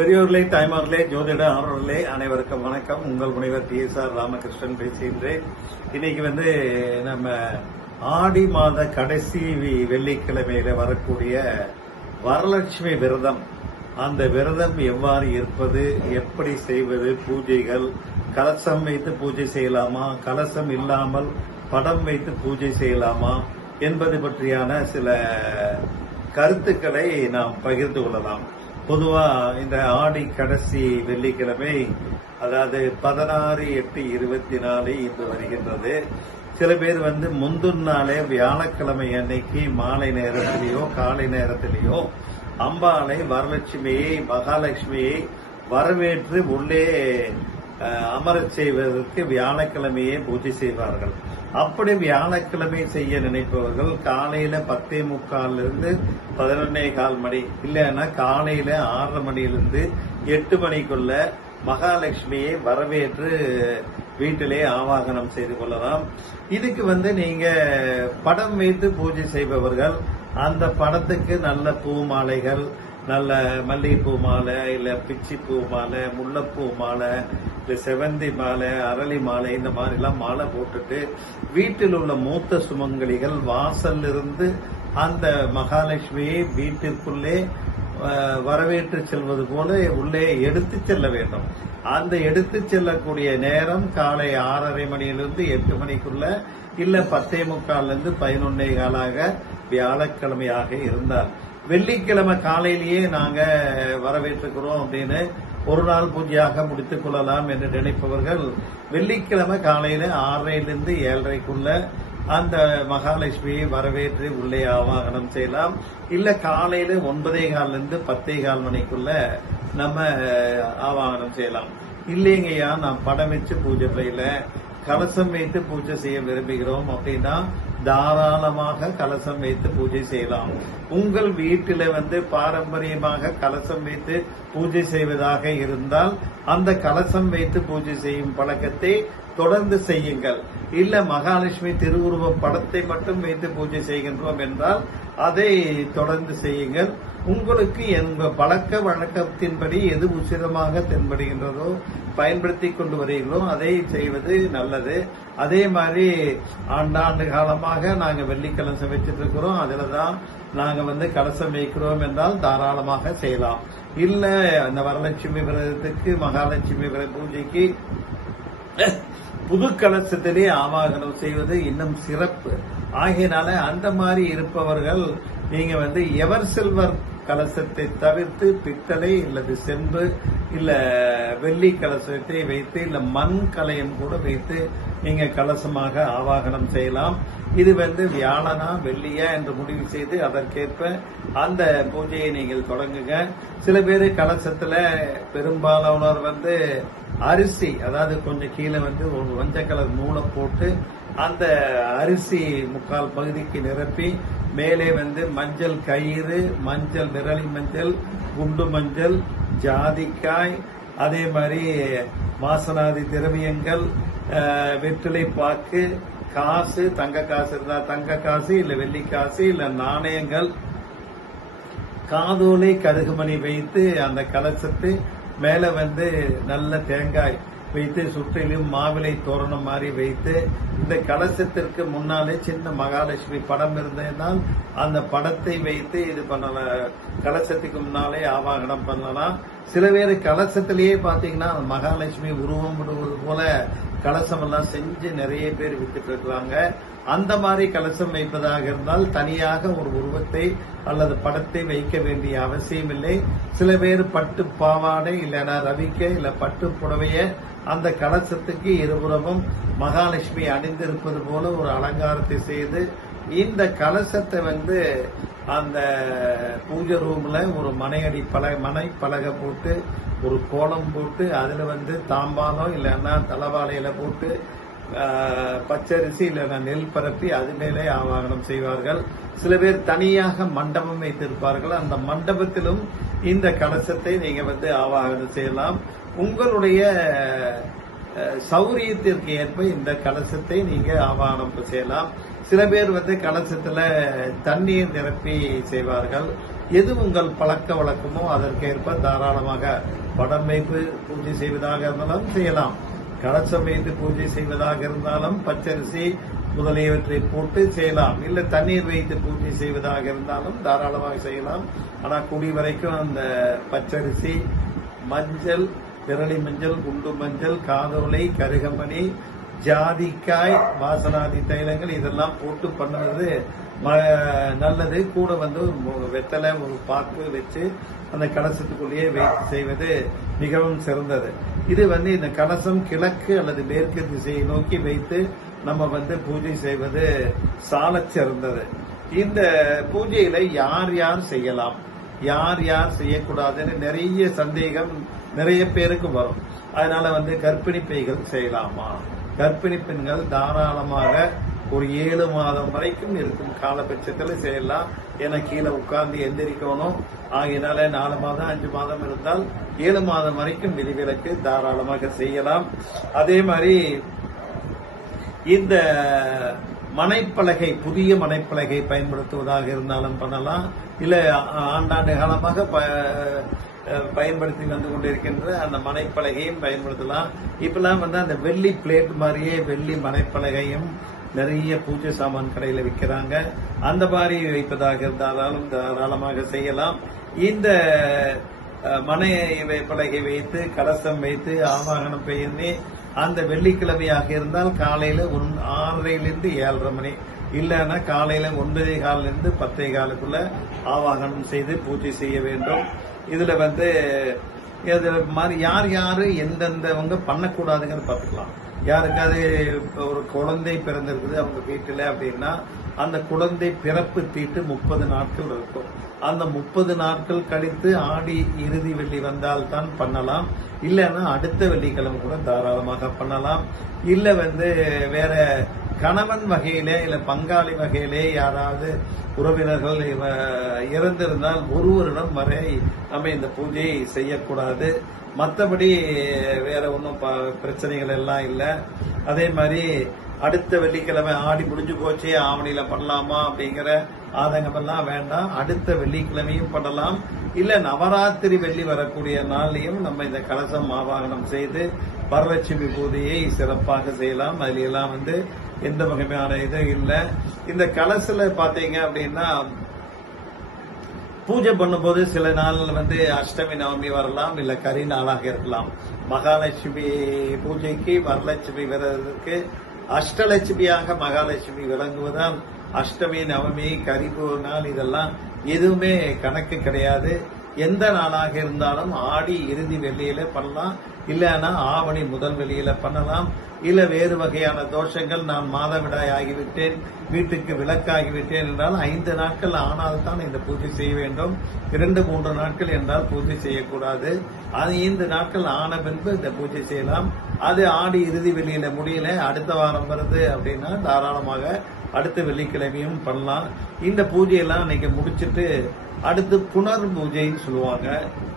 பெரியோர்களே, தாய்மார்களே, ஜோதிட ஆர்வலர்களே, அனைவருக்கும் வணக்கம். உங்கள் முனைவர் TSR ராமகிருஷ்ணன் பேசுகின்றேன். இன்னைக்கு நம்ம ஆடி மாத கடைசி வெள்ளிக்கிழமையில வரக்கூடிய வரலட்சுமி விரதம், அந்த விரதம் எவ்வாறு இருப்பது, எப்படி செய்வது, பூஜைகள், கலசம் வைத்து பூஜை செய்யலாமா, கலசம் இல்லாமல் படம் வைத்து பூஜை செய்யலாமா என்பது பற்றியான சில கருத்துக்களை நாம் பகிர்ந்து கொள்ளலாம். பொதுவா இந்த ஆடி கடைசி வெள்ளிக்கிழமை, அதாவது 16/8/24 இன்று வருகின்றது. சில பேர் முந்தின நாளே வியாழக்கிழமை அன்னைக்கு மாலை நேரத்திலேயோ காலை நேரத்திலேயோ அம்பாளை, வரலட்சுமியை, மகாலட்சுமியை வரவேற்று உள்ளே அமரச் செய்வதற்கு வியாழக்கிழமையே பூஜை செய்வார்கள். அப்படி வியாழக்கிழமை செய்ய நினைப்பவர்கள் காலையில 10:45 11:15 மணி, இல்லைன்னா காலையில 6:30 மணியிலிருந்து 8 மணிக்குள்ள மகாலட்சுமியை வரவேற்று வீட்டிலே ஆவாகனம் செய்து கொள்ளலாம். இதுக்கு நீங்க படம் வைத்து பூஜை செய்பவர்கள் அந்த படத்துக்கு நல்ல பூ மாலைகள், நல்ல மல்லிகைப்பூ மாலை, இல்ல பிச்சி பூ மாலை, முல்லைப்பூ மாலை, இல்ல செவந்தி மாலை, அரளி மாலை, இந்த மாதிரி எல்லாம் மாலை போட்டுட்டு வீட்டில் உள்ள மூத்த சுமங்கலிகள் வாசல் இருந்து அந்த மகாலட்சுமியை வீட்டிற்குள்ளே வரவேற்று செல்வது போல உள்ளே எடுத்து செல்ல வேண்டும். அந்த எடுத்து செல்லக்கூடிய நேரம் காலை 6:30 மணியிலிருந்து 8 மணிக்குள்ள, இல்ல 10:45 11:15 வியாழக்கிழமையாக இருந்தால். வெள்ளிக்கிழமை காலையிலேயே நாங்க வரவேற்றுக்கிறோம் அப்படின்னு ஒரு நாள் பூஜையாக முடித்துக் கொள்ளலாம் என்று நினைப்பவர்கள் வெள்ளிக்கிழமை காலையில 6:30 7:30க்குள்ள அந்த மகாலட்சுமியை வரவேற்று உள்ளே ஆவாகனம் செய்யலாம். இல்ல காலையில 9:15 10:15 மணிக்குள்ள நம்ம ஆவாகனம் செய்யலாம். இல்லைங்கய்யா, நான் படம் வச்சு பூஜை செய்யல, கலசம் வைத்து பூஜை செய்ய விரும்புகிறோம் அப்படின்னா தாராளமாக கலசம் வைத்து பூஜை செய்யலாம். உங்கள் வீட்டில பாரம்பரியமாக கலசம் வைத்து பூஜை செய்வதாக இருந்தால் அந்த கலசம் வைத்து பூஜை செய்யும் பழக்கத்தை தொடர்ந்து செய்யுங்கள். இல்ல மகாலட்சுமி திருவுருவ படத்தை மட்டும் வைத்து பூஜை செய்கின்றோம் என்றால் அதை தொடர்ந்து செய்யுங்கள். உங்களுக்கு எங்க பழக்க வழக்கத்தின்படி எது உசிதமாக தென்படுகின்றதோ பயன்படுத்திக் கொண்டு வருகிறோம் அதை செய்வது நல்லது. அதே மாதிரி ஆண்டாண்டு காலமாக நாங்க வெள்ளி கலசம் வச்சிட்டு இருக்கிறோம், அதுலதான் நாங்க கலசம் வைக்கிறோம் என்றால் தாராளமாக செய்யலாம். இல்ல அந்த வரலட்சுமி விரதத்துக்கு, மகாலட்சுமி பூஜைக்கு புது கலசத்திலே ஆவாகனம் செய்வது இன்னும் சிறப்பு. ஆகையினால அந்த மாதிரி இருப்பவர்கள் நீங்க எவர் சில்வர் கலசத்தை தவிர்த்து பித்தளை இல்லது செம்பு இல்ல வெள்ளி கலசத்தை வைத்து, இல்ல மண் கலயம் கூட வைத்து நீங்க கலசமாக ஆவாகனம் செய்யலாம். இது வியாழனா வெள்ளியா என்று முடிவு செய்து அதற்கேற்ப அந்த பூஜையை நீங்கள் தொடங்குங்க. சில பேரு கலசத்துல பெரும்பாலானோர் அரிசி, அதாவது கொஞ்சம் கீழே ஒரு மஞ்சள் கலர் நூலை போட்டு அந்த அரிசி 3/4 பகுதிக்கு நிரப்பி மேலே மஞ்சள் கயிறு, மஞ்சள் விரலி மஞ்சள், குண்டு மஞ்சள், ஜாதிக்காய், அதே மாதிரி வாசனாதி திரவியங்கள், வெற்றிலை பாக்கு, காசு, தங்க காசு இருந்தா தங்க காசு, இல்ல வெள்ளி காசு, இல்ல நாணயங்கள், காதோலை கடுகுமணி வைத்து அந்த கலசத்து மேல நல்ல தேங்காய் வைத்து சுற்றிலும் மாவிலை தோரணம் மாதிரி வைத்து இந்த கலசத்திற்கு முன்னாலே சின்ன மகாலட்சுமி படம் இருந்ததுனால் அந்த படத்தை வைத்து இது பண்ணலாம். கலசத்துக்கு முன்னாலே ஆவாகனம் பண்ணலாம். சில பேர் கலசத்திலேயே பாத்தீங்கன்னா மகாலட்சுமி உருவம் விடுவது போல கலசம் எல்லாம் செஞ்சு நிறைய பேர் வித்துட்டு இருக்கிறாங்க. அந்த மாதிரி கலசம் வைப்பதாக இருந்தால் தனியாக ஒரு உருவத்தை அல்லது படத்தை வைக்க வேண்டிய அவசியம் இல்லை. சில பேர் பட்டு பாவாடை இல்லைன்னா ரவிக்க இல்ல பட்டு புடவைய அந்த கலசத்துக்கு இருபுறமும் மகாலட்சுமி அணிந்திருப்பது போல ஒரு அலங்காரத்தை செய்து இந்த கலசத்தை அந்த பூஜை ரூம்ல ஒரு மனை பலகை போட்டு ஒரு கோலம் போட்டு அதுல தாம்பாலம் இல்லைன்னா தலவாழையில போட்டு பச்சரிசி இல்லைன்னா நெல் பரப்பி அது மேலே ஆவாகனம் செய்வார்கள். சில பேர் தனியாக மண்டபம் வைத்திருப்பார்கள். அந்த மண்டபத்திலும் இந்த கலசத்தை நீங்க ஆவாகனம் செய்யலாம். உங்களுடைய சௌரியத்திற்கு ஏற்ப இந்த கலசத்தை நீங்க ஆவாகனம் செய்யலாம். சில பேர் கலசத்துல தண்ணீர் நிரப்பி செய்வார்கள். எது உங்கள் பழக்க வழக்கமோ அதற்கேற்ப தாராளமாக படம் வைத்து பூஜை செய்வதாக இருந்தாலும் செய்யலாம். கலசம் வைத்து பூஜை செய்வதாக இருந்தாலும் பச்சரிசி முதலியவற்றை போட்டு செய்யலாம். இல்ல தண்ணீர் வைத்து பூஜை செய்வதாக இருந்தாலும் தாராளமாக செய்யலாம். ஆனா கூடி வரைக்கும் அந்த பச்சரிசி, மஞ்சள், விரலி மஞ்சள், குண்டு மஞ்சள், காதோலை, கருகமணி, ஜாதிக்காய், வாசனாதி தைலங்கள் இதெல்லாம் போட்டு பண்ணுவது நல்லது. கூட ஒரு வெத்தலை, ஒரு பாக்கு வச்சு அந்த கலசத்துக்குள்ளேயே வைத்து செய்வது மிகவும் சிறந்தது. இது இந்த கலசம் கிழக்கு அல்லது மேற்கு திசையை நோக்கி வைத்து நம்ம பூஜை செய்வது சாலச் சிறந்தது. இந்த பூஜையில யார் யார் செய்யலாம், யார் யார் செய்யக்கூடாதுன்னு நிறைய சந்தேகம் நிறைய பேருக்கு வரும். அதனால கர்ப்பிணி பெண்கள் செய்யலாமா? கர்ப்பிணி பெண்கள் தாராளமாக ஒரு 7 மாதம் வரைக்கும் இருக்கும் காலபட்சத்தில் செய்யலாம். ஏன்னா கீழே உட்கார்ந்து எந்திரிக்கணும். ஆகினால 4 மாதம் 5 மாதம் இருந்தால் 7 மாதம் வரைக்கும் விதிவிலக்கு தாராளமாக செய்யலாம். அதே மாதிரி இந்த மனைப்பலகை, புதிய மனைப்பலகை பயன்படுத்துவதாக இருந்தாலும் பண்ணலாம். இல்ல ஆண்டாண்டு காலமாக பயன்படுத்தி வந்து கொண்டிருக்கின்ற அந்த மனைப்பலகையும் பயன்படுத்தலாம். இப்பெல்லாம் அந்த வெள்ளி பிளேட் மாதிரியே வெள்ளி மனைப்பலகையும் நிறைய பூஜை சாமான் கடையில விற்கிறாங்க. அந்த மாதிரி வைப்பதாக இருந்தாலும் தாராளமாக செய்யலாம். இந்த மனை பலகை வைத்து கலசம் வைத்து ஆவாகனம் பண்ணி அந்த வெள்ளிக்கிழமையாக இருந்தால் காலையில 6:30 7:30 மணி, இல்லன்னா காலையில 9:15 10:15 ஆவாகனம் செய்து பூஜை செய்ய வேண்டும். இதுல யார் யாரு எந்தெந்தவங்க பண்ணக்கூடாதுங்கிறது பார்த்துக்கலாம். யாருக்காவது ஒரு குழந்தை பிறந்திருக்குது அவங்க வீட்டுல அப்படின்னா அந்த குழந்தை பிறப்பு தீட்டு 30 நாட்கள் இருக்கும். அந்த 30 நாட்கள் கழித்து ஆடி இறுதி வெள்ளி வந்தால் தான் பண்ணலாம். இல்லன்னா அடுத்த வெள்ளிக்கிழமை கூட தாராளமாக பண்ணலாம். இல்ல வேற கணவன் வகையிலே இல்ல பங்காளி வகையிலே யாராவது உறவினர்கள் இறந்திருந்தால் 1 வருடம் வரை நம்ம இந்த பூஜையை செய்யக்கூடாது. மற்றபடி வேற ஒன்றும் பிரச்சனைகள் எல்லாம் இல்ல. அதே மாதிரி அடுத்த வெள்ளிக்கிழமை ஆடி முடிஞ்சு போச்சு ஆவணியில பண்ணலாமா அப்படிங்கிற ஆதங்கம் எல்லாம் வேண்டாம். அடுத்த வெள்ளிக்கிழமையும் பண்ணலாம். இல்ல நவராத்திரி வெள்ளி வரக்கூடிய நாள்லயும் நம்ம இந்த கலசம் ஆவாகனம் செய்து வரலட்சுமி பூஜையை சிறப்பாக செய்யலாம். அதுல எல்லாம் எந்த வகையான இதுவும் இல்ல. இந்த கலசல பாத்தீங்க அப்படின்னா பூஜை பண்ணும்போது சில நாள் அஷ்டமி நவமி வரலாம், இல்ல கரி நாளாக இருக்கலாம். மகாலட்சுமி பூஜைக்கு வரலட்சுமி விரதத்துக்கு அஷ்டலட்சுமியாக மகாலட்சுமி விளங்குவதால் அஷ்டமி நவமி கரிபு நாள் இதெல்லாம் எதுவுமே கணக்கு கிடையாது. எந்த நாளாக இருந்தாலும் ஆடி இறுதி வெள்ளியில பண்ணலாம். இல்லன்னா ஆவணி முதல் வெள்ளியில பண்ணலாம். இல்ல வேறு வகையான தோஷங்கள், நான் மாதவிடாய் ஆகிவிட்டேன், வீட்டுக்கு விளக்காகிவிட்டேன் என்றால் 5 நாட்கள் ஆனால் தான் இந்த பூஜை செய்ய வேண்டும். 2-3 நாட்கள் என்றால் பூஜை செய்யக்கூடாது. 5 நாட்கள் ஆன பின்பு இந்த பூஜை செய்யலாம். அது ஆடி இறுதி வெள்ளியில முடியல, அடுத்த வாரம் வருது அப்படின்னா தாராளமாக அடுத்த வெள்ளிக்கிழமையும் பண்ணலாம். இந்த பூஜையெல்லாம் இன்னைக்கு முடிச்சிட்டு அடுத்து புனர் பூஜைன்னு சொல்லுவாங்க.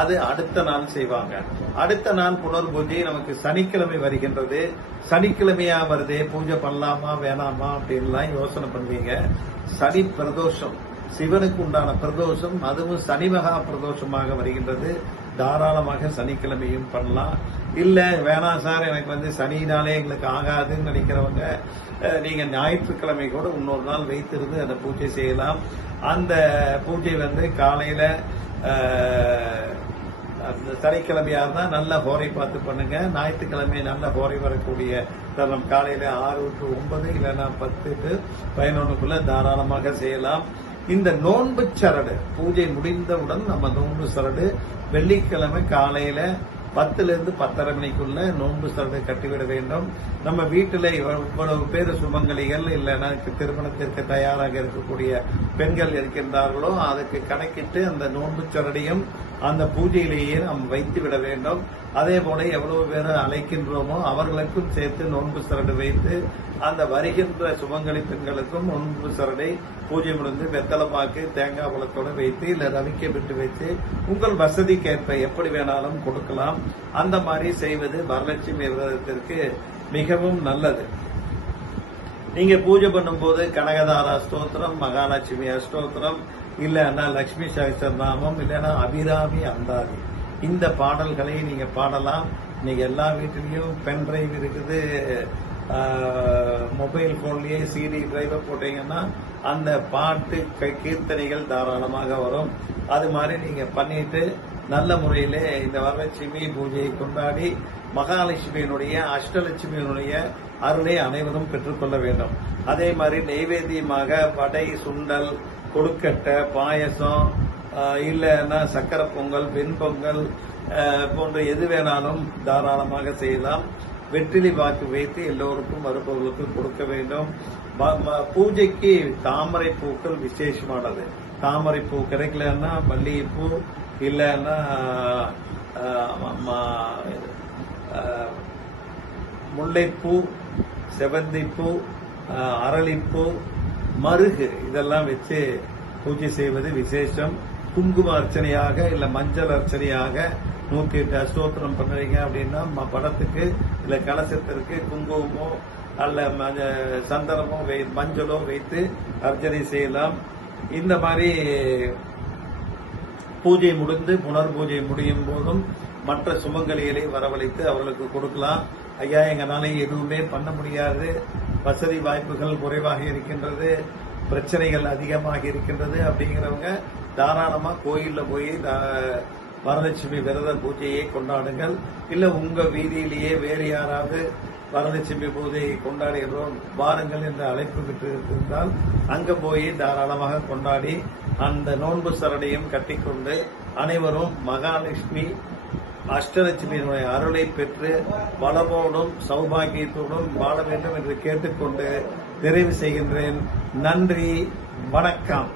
அது அடுத்த நாள் செய்வாங்க. அடுத்த நாள் புனர் பூஜை நமக்கு சனிக்கிழமை வருகின்றது. சனிக்கிழமையா வருதே, பூஜை பண்ணலாமா வேணாமா அப்படின்லாம் யோசனை பண்ணுவீங்க. சனி பிரதோஷம், சிவனுக்கு உண்டான பிரதோஷம், அதுவும் சனி மகா பிரதோஷமாக வருகின்றது. தாராளமாக சனிக்கிழமையும் பண்ணலாம். இல்ல வேணாம் சார் எனக்கு சனினாலே எங்களுக்கு ஆகாதுன்னு நினைக்கிறவங்க நீங்க ஞாயிற்றுக்கிழமை கூட இன்னொரு நாள் வைத்திருந்து அந்த பூஜை செய்யலாம். அந்த பூஜை காலையில சனிக்கிழமையா இருந்தா நல்ல ஹோரை பார்த்து பண்ணுங்க. ஞாயிற்றுக்கிழமை நல்ல ஹோரை வரக்கூடிய தருணம் காலையில 6 to 9 இல்லைன்னா 10 to 11 தாராளமாக செய்யலாம். இந்த நோன்பு சரடு பூஜை முடிந்தவுடன் நம்ம நோன்பு சரடு வெள்ளிக்கிழமை காலையில 10 to 10:30 மணிக்குள்ள நோன்பு சரடு கட்டிவிட வேண்டும். நம்ம வீட்டில் இவ்வளவு பேர் சுமங்கலிகள் இல்லைன்னா திருமணத்திற்கு தயாராக இருக்கக்கூடிய பெண்கள் இருக்கின்றார்களோ அதுக்கு கணக்கிட்டு அந்த நோன்பு சரடையும் அந்த பூஜையிலேயே நாம் வைத்து விட வேண்டும். அதே போல எவ்வளவு பேர் அழைக்கின்றோமோ அவர்களுக்கும் சேர்த்து நோன்பு சரடு வைத்து அந்த வருகின்ற சுமங்கலி பெண்களுக்கும் நோன்பு சரடை பூஜை முடிந்து வெத்தலைப்பாக்கு தேங்காய் பழத்தோடு வைத்து இல்ல ரவிக்கை விட்டு வைத்து உங்கள் வசதிக்கேற்ப எப்படி வேணாலும் கொடுக்கலாம். அந்த மாதிரி செய்வது வரலட்சுமி விரதத்திற்கு மிகவும் நல்லது. நீங்க பூஜை பண்ணும் போது கனகதாரா ஸ்தோத்திரம், மகாலட்சுமி அஷ்டோத்திரம், இல்லன்னா லட்சுமி சகஸ்ரநாமம், இல்லன்னா அபிராமி அந்தாதி, இந்த பாடல்களை நீங்க பாடலாம். நீங்க எல்லா வீட்டிலையும் பென் டிரைவ் இருக்குது, மொபைல் போன்லயே சிடி டிரைவ் போட்டீங்கன்னா அந்த பாட்டு கீர்த்தனைகள் தாராளமாக வரும். அது மாதிரி நீங்க பண்ணிட்டு நல்ல முறையிலே இந்த வரலட்சுமி பூஜையை கொண்டாடி மகாலட்சுமியினுடைய அஷ்டலட்சுமியினுடைய அருளை அனைவரும் பெற்றுக்கொள்ள வேண்டும். அதே மாதிரி நெய்வேத்தியமாக வடை, சுண்டல், கொழுக்கட்டை, பாயசம், இல்லைன்னா சக்கரை பொங்கல், வெண்பொங்கல் போன்ற எது வேணாலும் தாராளமாக செய்யலாம். வெற்றிலை வாக்கு வைத்து எல்லோருக்கும் வருபவர்களுக்கு கொடுக்க வேண்டும். பூஜைக்கு தாமரை பூக்கள் விசேஷமானது. தாமரை பூ கிடைக்கலன்னா மல்லிகைப்பூ, இல்லைன்னா முல்லைப்பூ, செவந்திப்பூ, அரளிப்பூ, மருகு இதெல்லாம் வச்சு பூஜை செய்வது விசேஷம். குங்கும அர்ச்சனையாக இல்ல மஞ்சள் அர்ச்சனையாக 108 அஸ்தோத்திரம் பண்றீங்க அப்படின்னா படத்துக்கு இல்ல கலசத்திற்கு குங்குமமோ அல்ல சந்தனமோ மஞ்சளோ வைத்து அர்ச்சனை செய்யலாம். இந்த மாதிரி பூஜை முடிந்து புனர் பூஜை முடியும் போதும் மற்ற சுமங்கலிகளை வரவழைத்து அவர்களுக்கு கொடுக்கலாம். ஐயா, எங்களால எதுவுமே பண்ண முடியாது, வசதி வாய்ப்புகள் குறைவாக இருக்கின்றது, பிரச்சனைகள் அதிகமாக இருக்கின்றது அப்படிங்கிறவங்க தாராளமா கோயில்ல போய் வரலட்சுமி விரத பூஜையை கொண்டாடுங்கள். இல்ல உங்க வீதியிலேயே வேறு யாராவது வரலட்சுமி பூஜையை கொண்டாடுகிறோம் வாருங்கள் என்று அழைப்பு விட்டு இருந்தால் அங்க போய் தாராளமாக கொண்டாடி அந்த நோன்பு சரடையும் கட்டிக்கொண்டு அனைவரும் மகாலட்சுமி அஷ்டலட்சுமியினுடைய அருளை பெற்று வளமோடும் சௌபாகியத்தோடும் வாழ வேண்டும் என்று கேட்டுக்கொண்டு நிறைவு செய்கின்றேன். நன்றி, வணக்கம்.